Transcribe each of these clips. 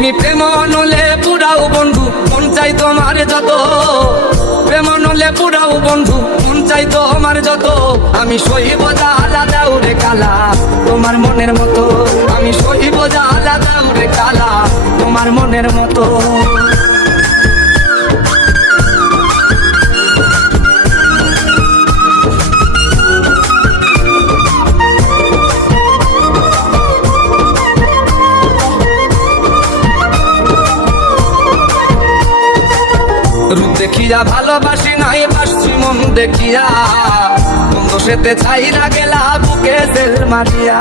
তুমি প্রেম নলে পুরাও বন্ধু, মন চাই তোমার যত। প্রেম নলে পুরাও বন্ধু, মন চাই তোমার যত। আমি সইব জ্বালা দাও রে কালা তোমার মনের মতো। আমি সইব জ্বালা দাও রে কালা তোমার মনের মতো। রূপ দেখিয়া ভালোবাসি নাই বাসছি মন দেখিয়া, বন্ধু সেতে ছাইরা গেলা বুকে তেল মারিয়া।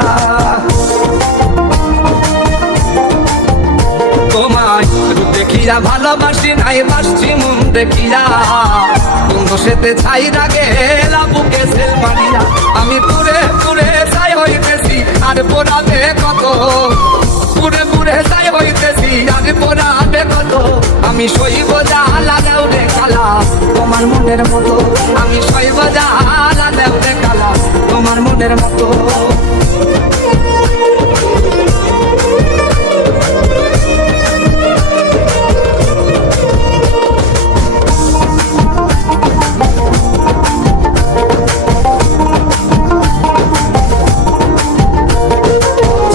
তোমায় রূপ দেখিয়া ভালোবাসি নাই বাসছি মন দেখিয়া, বন্ধু সেতে ছাইরা গেলা বুকে তেল মারিয়া। আমি পুরে পুরে ছাই হইতেছি আর পোড়াবে কত, পুরে পুরে ছাই হইতেছি আর পোড়াবে কত। আমি সইব জ্বালা দাও রে কালা তোমার মনের মতো। আমি সইব জ্বালা দাও রে কালা তোমার মনের মতো।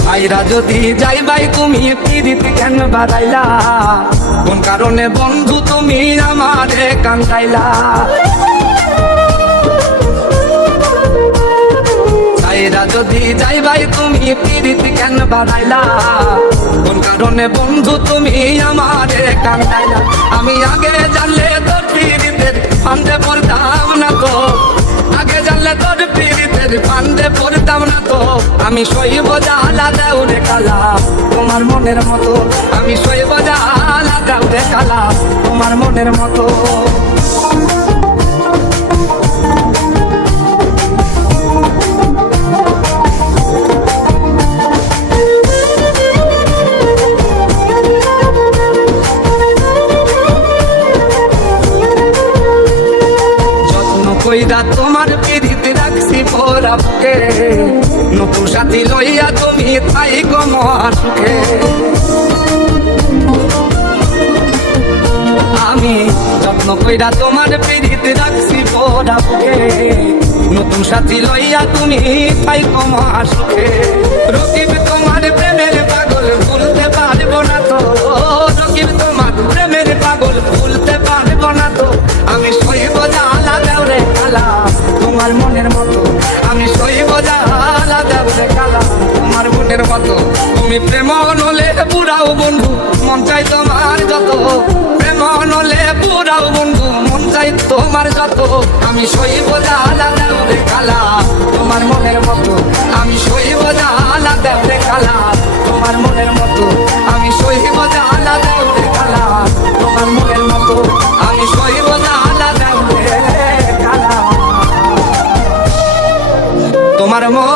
ছাইরা যদি যাইবাই তুমি পিরিতি কেন বাড়াইলা, কোন কারণে বন্ধু তুমি আমারে কান্দাইলা। ছাইরা যদি যাইবাই তুমি পিরিতি কেন বাড়াইলা, কোন কারণে বন্ধু তুমি আমারে কান্দাইলা। আমি আগে জানলে তোর পিরিতের ফান্দে পড়তাম না তো, আগে জানলে তোর পিরিতের ফান্দে পড়তাম না তো। আমি সইব জ্বালা দাও রে কালা তোমার মনের মতো। আমি সইব জ্বালা দাও রে কালা তোমার মনের মতো। যত্ন কইরা তোমার পিরিতে রাখছি ভরা বুকে, নতুন সাথী লইয়া তুমি তাই গো মহাসুখে। আমি যত্ন কইরা তোমার পিরিতে রাখছি ভরা বুকে, নতুন সাথী লইয়া তুমি তাই গো মহাসুখে। রকিব তোমার প্রেমের পাগল ভুলতে পারবো না তো, রকিব তোমার প্রেমের পাগল ভুলতে পারবো না তো। আমি সইব জ্বালা দাও রে কালা তোমার মনের মতো। আমি সইব জ্বালা দাও রে কালা তোমার মনের মতো। তুমি প্রেম নলে পুরাও বন্ধু, মন চাই তোমার যত। প্রেম নলে পুরাও বন্ধু, মন চাই তোমার যত। আমি সইব জ্বালা দাও রে কালা তোমার মনের মতো। আমি সইব জ্বালা দাও রে কালা তোমার মনের মতো। আমি সইব জ্বালা দাও রে কালা তোমার মনের মতো। আমি সইব জ্বালা দাও রে কালা তোমার মন।